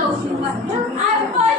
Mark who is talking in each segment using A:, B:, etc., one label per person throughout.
A: não, Silva. Ai, ah, pode.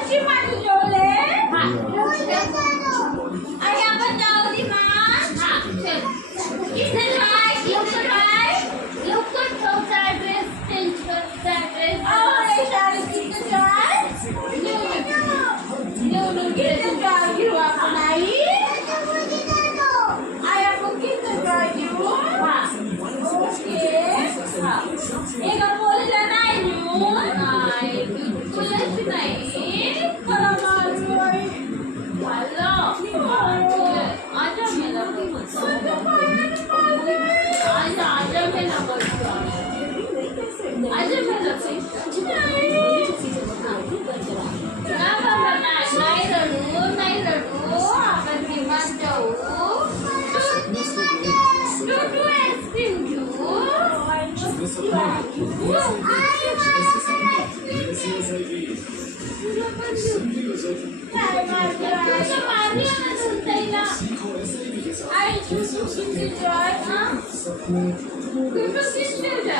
A: Kırmızı yüzlerde.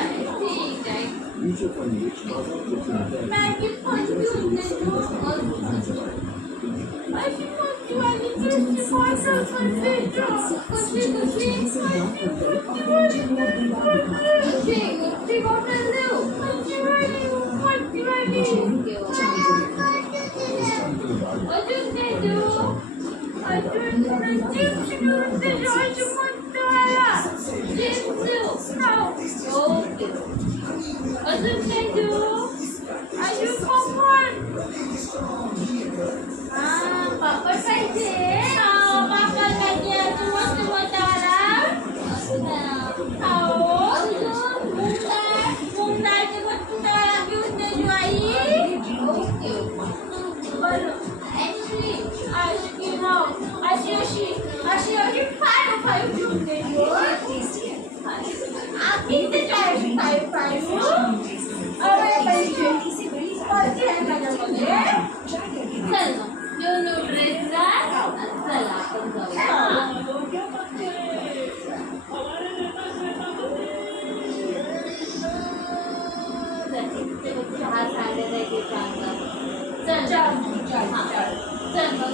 A: Ben bir pansiyon ne I should talk to any Christian myself and say, John, but she doesn't seem like you put the word in What did they do? Are you for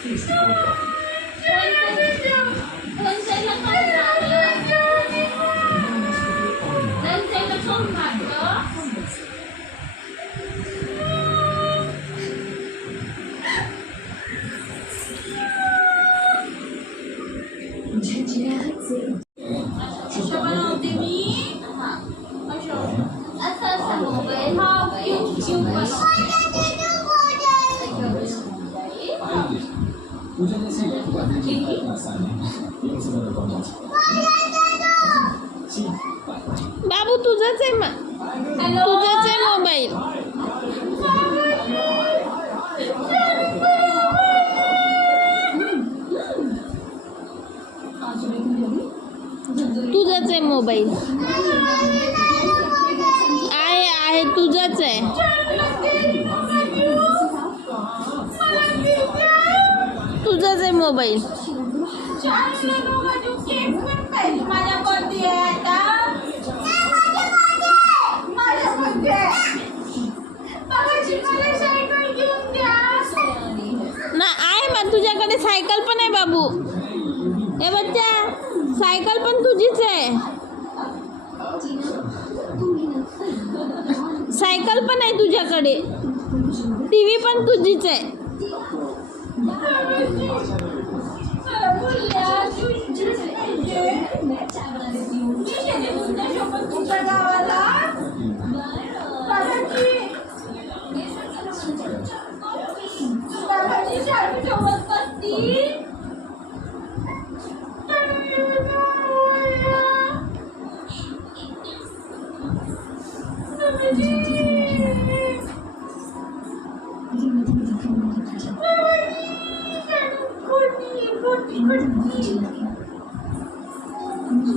A: 救
B: 我救我救
C: 我 तुझाच आहे मा तुझाच आहे mobile तुझाच आहे mobile आहे आहे तुझाच आहे. तुझाच आहे mobile
A: cycle
C: पण तुझीच आहे. सायकल पण आहे तुझ्याकडे. टी व्ही पण तुझीच आहे.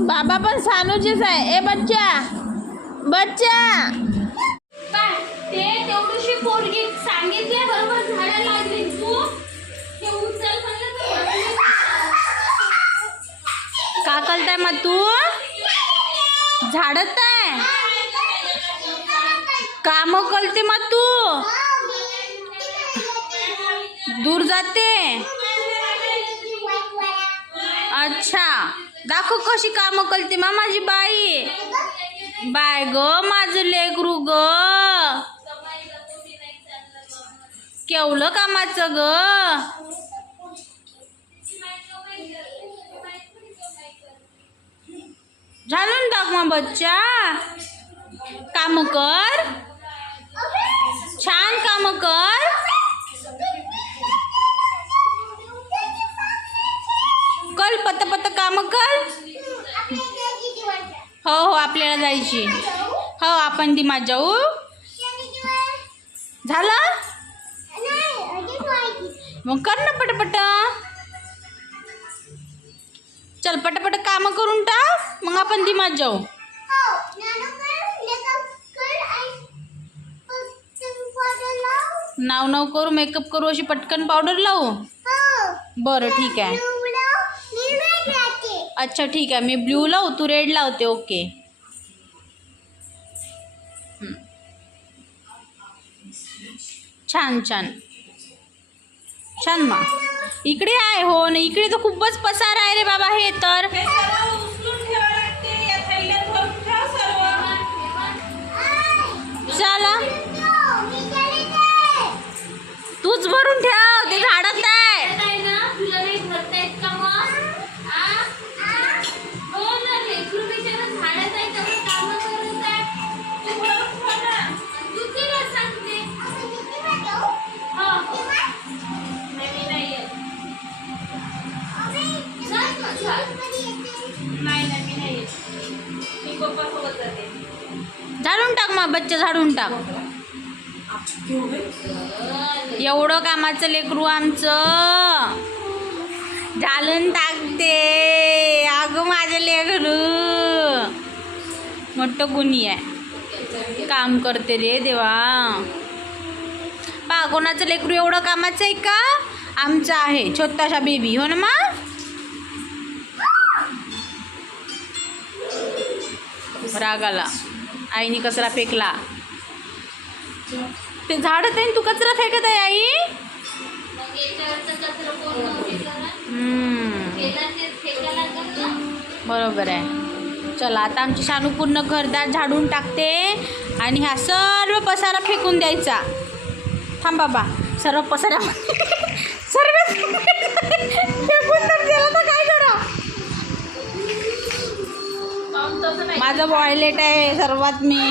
C: बाबा पण सानूचेच आहे. ए बच्चा. बच्चा.
A: ते तेवढीशी पोरगी बरोबर लागली तू ते उचल म्हणलं तर
C: का करताय मग तू? झाडत आहे काम करते मग तू. दूर जाते. अच्छा. दाखव कशी काम करते मा माझी बाई. बाय ग माझं लेकरू ग. केवलं कामाचं ग. झालं टाक मग बच्चा. काम कर. छान काम कर. काम कर. हो हो आपल्याला जायची. हो आपण दिमाग जाऊ झालं? मग कर ना पटपट. चल पटपट काम करून टाक. मग आपण दिमाग जाऊ नाव नाव करू मेकअप करू अशी पटकन पावडर लावू? बरं ठीक आहे. अच्छा ठीक आहे. मी ब्ल्यू लावू तू रेड लावते ओके छान छान. छान मग. इकडे आहे हो ना इकडे तर खूपच पसार आहे रे बाबा हे तर. चला. तूच भरून ठेव. झाडून टाक मग बच्चे झाडून टाक. एवढं कामाचं लेकरू आमचं. झालून टाकते. अगं माझं लेकरू. मोठं गुणी आहे. काम करते रे देवा. पा कोणाचं लेकरू एवढं कामाचं आहे का? आमचं आहे. छोटासा बेबी हो ना मग राग आला आईने कचरा फेकला. ते झाडत आहे तू कचरा फेकत आहे आई? बरोबर आहे. चला आता आमची शानू पूर्ण घरदार झाडून टाकते आणि ह्या सर्व पसारा फेकून द्यायचा. थांब बाबा सर्व पसारा सर्व माझं वॉयलेट आहे सर्वात मी